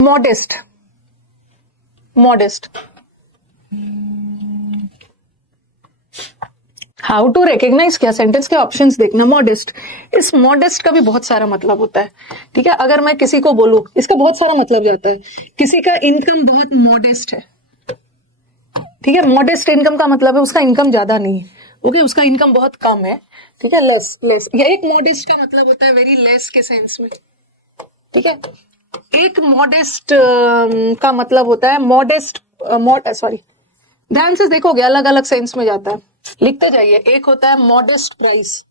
Modest, modest, how to recognise क्या, sentence के options देखना। मॉडेस्ट, इस मॉडेस्ट का भी बहुत सारा मतलब होता है, ठीक है। अगर मैं किसी को बोलूं, इसका बहुत सारा मतलब जाता है, किसी का इनकम बहुत मॉडेस्ट है, ठीक है। मॉडेस्ट इनकम का मतलब है उसका इनकम ज्यादा नहीं है, ओके, उसका इनकम बहुत कम है, ठीक है, लेस लेस। या एक मॉडेस्ट का मतलब होता है वेरी लेस के सेंस में, ठीक है। एक मॉडेस्ट का मतलब होता है मॉडेस्ट, सॉरी, ध्यान से देखोगे अलग अलग सेंस में जाता है, लिखते जाइए। एक होता है मॉडेस्ट प्राइस,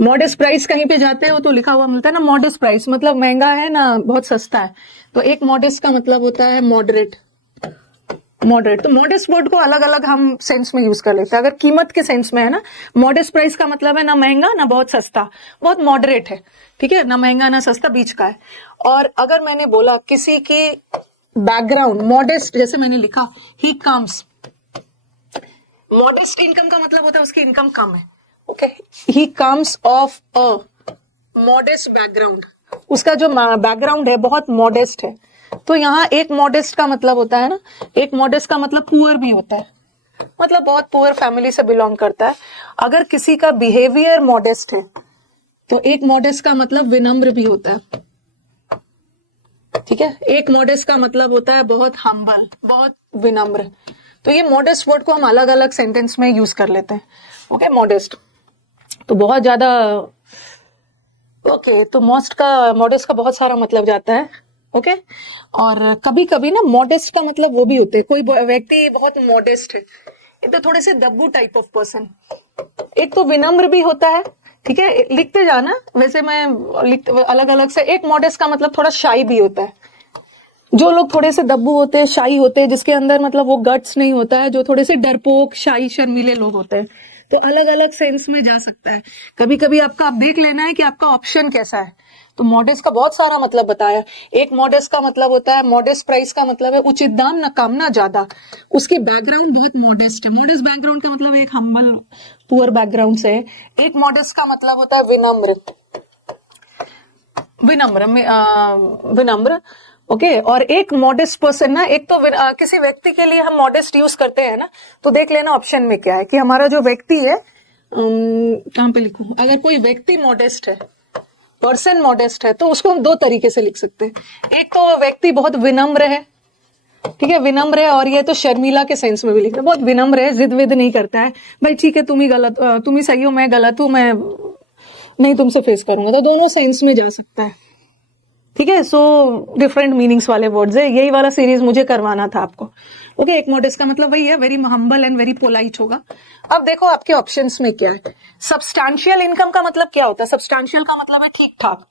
मॉडेस्ट प्राइस कहीं पे जाते हो तो लिखा हुआ मिलता है ना मॉडेस्ट प्राइस, मतलब महंगा है ना, बहुत सस्ता है। तो एक मॉडेस्ट का मतलब होता है मॉडरेट, मॉडरेट। तो मॉडेस्ट वर्ड को अलग अलग हम सेंस में यूज कर लेते हैं। अगर कीमत के सेंस में है ना, मॉडेस्ट प्राइस का मतलब है ना महंगा ना बहुत सस्ता, बहुत मॉडरेट है, ठीक है, ना महंगा ना सस्ता, बीच का है। और अगर मैंने बोला किसी के बैकग्राउंड मॉडेस्ट, जैसे मैंने लिखा ही कम्स, मॉडेस्ट इनकम का मतलब होता है उसकी इनकम कम है, okay. He comes of a modest background, उसका जो बैकग्राउंड है बहुत मॉडेस्ट है। तो यहाँ एक मॉडेस्ट का मतलब होता है ना, एक मॉडेस्ट का मतलब पुअर भी होता है, मतलब बहुत पुअर फैमिली से बिलोंग करता है। अगर किसी का बिहेवियर मॉडेस्ट है तो एक मॉडेस्ट का मतलब विनम्र भी होता है, ठीक है। एक मॉडेस्ट का मतलब होता है बहुत हम्बल, बहुत विनम्र। तो ये मॉडेस्ट वर्ड को हम अलग अलग सेंटेंस में यूज कर लेते हैं, ओके। मॉडेस्ट तो बहुत ज्यादा, ओके। तो मॉडेस्ट का बहुत सारा मतलब जाता है, ओके। और कभी कभी ना मॉडेस्ट का मतलब वो भी होते हैं, कोई व्यक्ति बहुत मॉडेस्ट है, ये तो थोड़े से दब्बू टाइप ऑफ पर्सन। एक तो विनम्र भी होता है, ठीक है, लिखते जाना, वैसे मैं अलग अलग से। एक मॉडेस्ट का मतलब थोड़ा शाई भी होता है, जो लोग थोड़े से दब्बू होते हैं, शाई होते हैं, जिसके अंदर मतलब वो गट्स नहीं होता है, जो थोड़े से डरपोक, शाई, शर्मीले लोग होते हैं। तो अलग अलग सेंस में जा सकता है। कभी कभी आपका आप देख लेना है कि आपका ऑप्शन कैसा है। तो मॉडेस्ट का बहुत सारा मतलब बताया। एक मॉडेस्ट का मतलब होता है, मॉडेस्ट प्राइस का मतलब है उचित दाम, ना कम ना ज्यादा, उसके बैकग्राउंड बहुत मॉडेस्ट है। मॉडेस्ट बैकग्राउंड का मतलब एक हम्बल पुअर बैकग्राउंड से है। एक मॉडेस्ट का मतलब होता है विनम्र, विनम्र, विनम्र, ओके। और एक मॉडेस्ट पर्सन ना, एक तो किसी व्यक्ति के लिए हम मॉडेस्ट यूज करते हैं ना, तो देख लेना ऑप्शन में क्या है कि हमारा जो व्यक्ति है, कहां पे लिखूं, अगर कोई व्यक्ति मॉडेस्ट है, पर्सन मॉडेस्ट है, तो उसको हम दो तरीके से लिख सकते हैं। एक तो व्यक्ति बहुत विनम्र है, ठीक है, विनम्र है, और ये तो शर्मिला के सेंस में भी लिखते हैं, बहुत विनम्र है, जिद विद नहीं करता है, भाई ठीक है तुम ही गलत, तुम ही सही हो, मैं गलत हूं, मैं नहीं तुमसे फेस करूंगा, तो दोनों सेंस में जा सकता है, ठीक है। सो डिफरेंट मीनिंग्स वाले वर्ड्स है, यही वाला सीरीज मुझे करवाना था आपको, ओके। एक मॉडेस्ट का मतलब वही है, very humble and very polite होगा। अब देखो आपके ऑप्शंस में क्या है। सब्सटैंशियल इनकम का मतलब क्या होता है? सब्सटैंशियल का मतलब है ठीक ठाक,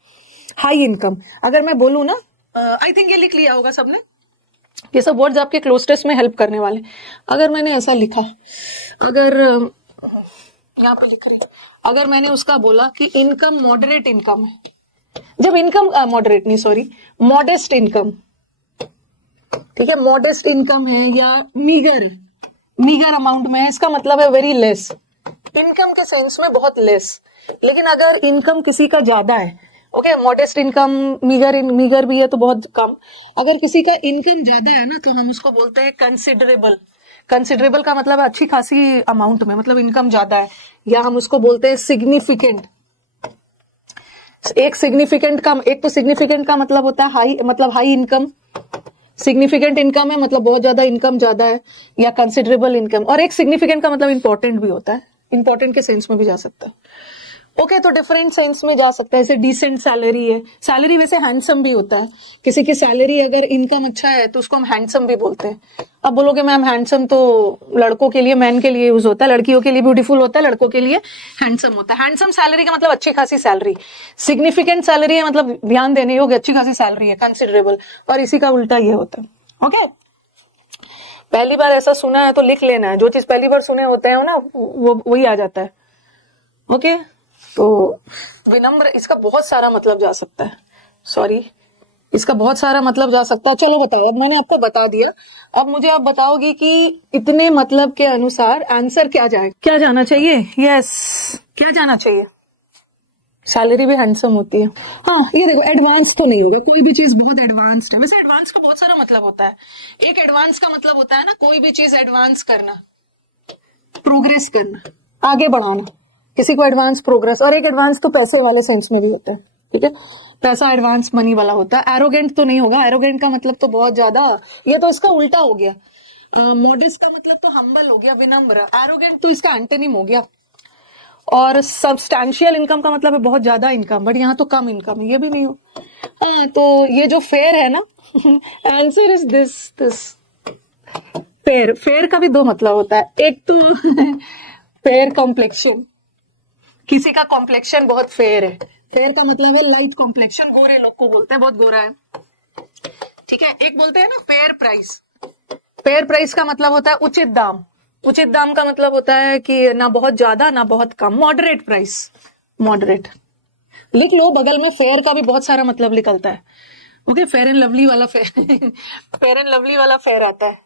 हाई इनकम। अगर मैं बोलूं ना, आई थिंक ये लिख लिया होगा सबने, ये सब वर्ड्स आपके क्लोज टेस्ट में हेल्प करने वाले। अगर मैंने ऐसा लिखा, अगर यहाँ पे लिख रही, अगर मैंने उसका बोला कि इनकम मॉडरेट इनकम है, जब इनकम मॉडरेट नहीं, सॉरी, मॉडेस्ट इनकम, ठीक है, मॉडेस्ट इनकम है या मीगर, मीगर अमाउंट में है, इसका मतलब है वेरी लेस, इनकम के सेंस में बहुत लेस। लेकिन अगर इनकम किसी का ज्यादा है, ओके, मॉडेस्ट इनकम, मीगर भी है तो बहुत कम। अगर किसी का इनकम ज्यादा है ना, तो हम उसको बोलते हैं कंसिडरेबल। कंसिडरेबल का मतलब अच्छी खासी अमाउंट में, मतलब इनकम ज्यादा है, या हम उसको बोलते हैं सिग्निफिकेंट। एक सिग्निफिकेंट का, एक तो सिग्निफिकेंट का मतलब होता है हाई, मतलब हाई इनकम, सिग्निफिकेंट इनकम है मतलब बहुत ज्यादा इनकम ज्यादा है, या कंसिडरेबल इनकम। और एक सिग्निफिकेंट का मतलब इंपॉर्टेंट भी होता है, इंपॉर्टेंट के सेंस में भी जा सकता है, ओके। तो डिफरेंट सेंस में जा सकता है। जैसे डिसेंट सैलरी है, सैलरी वैसे हैंडसम भी होता है, किसी की सैलरी अगर इनकम अच्छा है तो उसको हम हैंडसम भी बोलते हैं। अब बोलोगे मैम हैंडसम तो लड़कों के लिए, मैन के लिए यूज होता है, लड़कियों के लिए ब्यूटीफुल होता है, लड़कों के लिए हैंडसम होता है। हैंडसम सैलरी का मतलब अच्छी खासी सैलरी, सिग्निफिकेंट सैलरी है मतलब ध्यान देने योग्य अच्छी खासी सैलरी है, कंसिडरेबल, और इसी का उल्टा ये होता है, ओके। पहली बार ऐसा सुना है तो लिख लेना है, जो चीज पहली बार सुने होते हैं ना वो वही आ जाता है, ओके। तो विनम्र, इसका बहुत सारा मतलब जा सकता है, सॉरी, इसका बहुत सारा मतलब जा सकता है। चलो बताओ, अब मैंने आपको बता दिया, अब मुझे आप बताओगी कि इतने मतलब के अनुसार आंसर क्या जाए, क्या जाना चाहिए? यस, क्या जाना चाहिए? सैलरी भी हैंडसम होती है। हाँ ये देखो, एडवांस तो नहीं होगा, कोई भी चीज बहुत एडवांस्ड है। वैसे एडवांस का बहुत सारा मतलब होता है। एक एडवांस का मतलब होता है ना, कोई भी चीज एडवांस करना, प्रोग्रेस करना, आगे बढ़ाना, किसी को एडवांस प्रोग्रेस। और एक एडवांस तो पैसे वाले सेंस में भी होता है, ठीक है, पैसा एडवांस मनी वाला होता है। एरोगेंट तो नहीं होगा, एरोगेंट का मतलब तो बहुत ज्यादा, ये तो इसका उल्टा हो गया। मॉडेस्ट का मतलब तो हम्बल हो गया, विनम्र। एरोगेंट तो इसका एंटोनिम हो गया। और सब्सटैंशियल इनकम का मतलब है बहुत ज्यादा इनकम, बट यहाँ तो कम इनकम है, ये भी नहीं हो। हाँ तो ये जो फेयर है ना, answer is this fair. Fair का भी दो मतलब होता है, एक तो फेयर कॉम्प्लेक्शन, किसी का कॉम्प्लेक्शन बहुत फेयर है। फेयर का मतलब है लाइट कॉम्प्लेक्शन, गोरे लोग को बोलते हैं बहुत गोरा है, ठीक है। एक बोलते हैं ना फेयर प्राइस। फेयर प्राइस का मतलब होता है उचित दाम। उचित दाम का मतलब होता है कि ना बहुत ज्यादा ना बहुत कम, मॉडरेट प्राइस, मॉडरेट। लिख लो बगल में, फेयर का भी बहुत सारा मतलब निकलता है। ओके, फेयर एंड लवली वाला फेयर फेयर एंड लवली वाला फेयर आता है।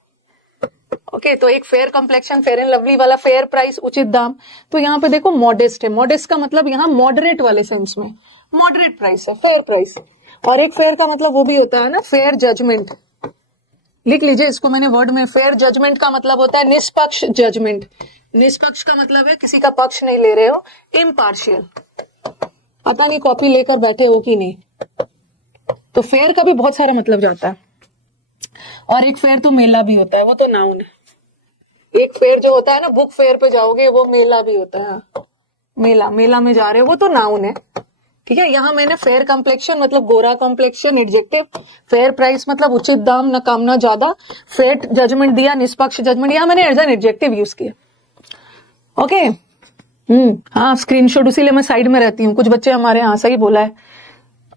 ओके तो एक fair complexion, fair and lovely वाला, फेयर प्राइस, उचित दाम। तो यहाँ पे देखो मॉडेस्ट है, मॉडेस्ट का मतलब यहाँ मॉडरेट वाले सेंस में, मॉडरेट प्राइस है, फेयर प्राइस। और एक फेयर का मतलब वो भी होता है ना, फेयर जजमेंट। लिख लीजिए इसको मैंने वर्ड में, फेयर जजमेंट का मतलब होता है निष्पक्ष जजमेंट। निष्पक्ष का मतलब है किसी का पक्ष नहीं ले रहे हो, इम्पार्शियल। पता नहीं कॉपी लेकर बैठे हो कि नहीं। तो फेयर का भी बहुत सारा मतलब जाता है। और एक फेयर तो मेला भी होता है, वो तो नाउन है। एक फेयर जो होता है ना, बुक फेयर पे जाओगे, वो मेला भी होता है। मेला, मेला में जा रहे हो, वो तो नाउन है, ठीक है। यहाँ मैंने फेयर कॉम्प्लेक्शन मतलब गोरा कॉम्प्लेक्शन, एडजेक्टिव। फेयर प्राइस मतलब उचित दाम, न कम न ज्यादा। फेयर जजमेंट दिया, निष्पक्ष जजमेंट, यहाँ मैंने एज एन एडजेक्टिव यूज किया। ओके हाँ, स्क्रीनशॉट उसीलिए मैं साइड में रहती हूँ। कुछ बच्चे हमारे यहाँ सही बोला है,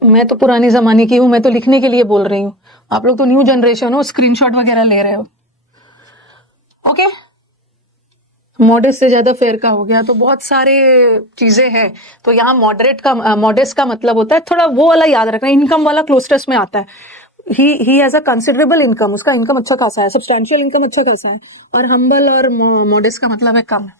मैं तो पुरानी जमाने की हूँ, मैं तो लिखने के लिए बोल रही हूँ। आप लोग तो न्यू जनरेशन हो, स्क्रीनशॉट वगैरह ले रहे हो। ओके मॉडेस्ट से ज्यादा फेयर का हो गया, तो बहुत सारे चीजें हैं। तो यहाँ मॉडरेट का, मॉडेस्ट का मतलब होता है, थोड़ा वो वाला याद रखना, इनकम वाला क्लोजटेस्ट में आता है। He has a considerable income, उसका इनकम अच्छा खासा है, सब्सटैंशियल इनकम अच्छा खासा है। और हम्बल और मॉडेस्ट का मतलब है कम।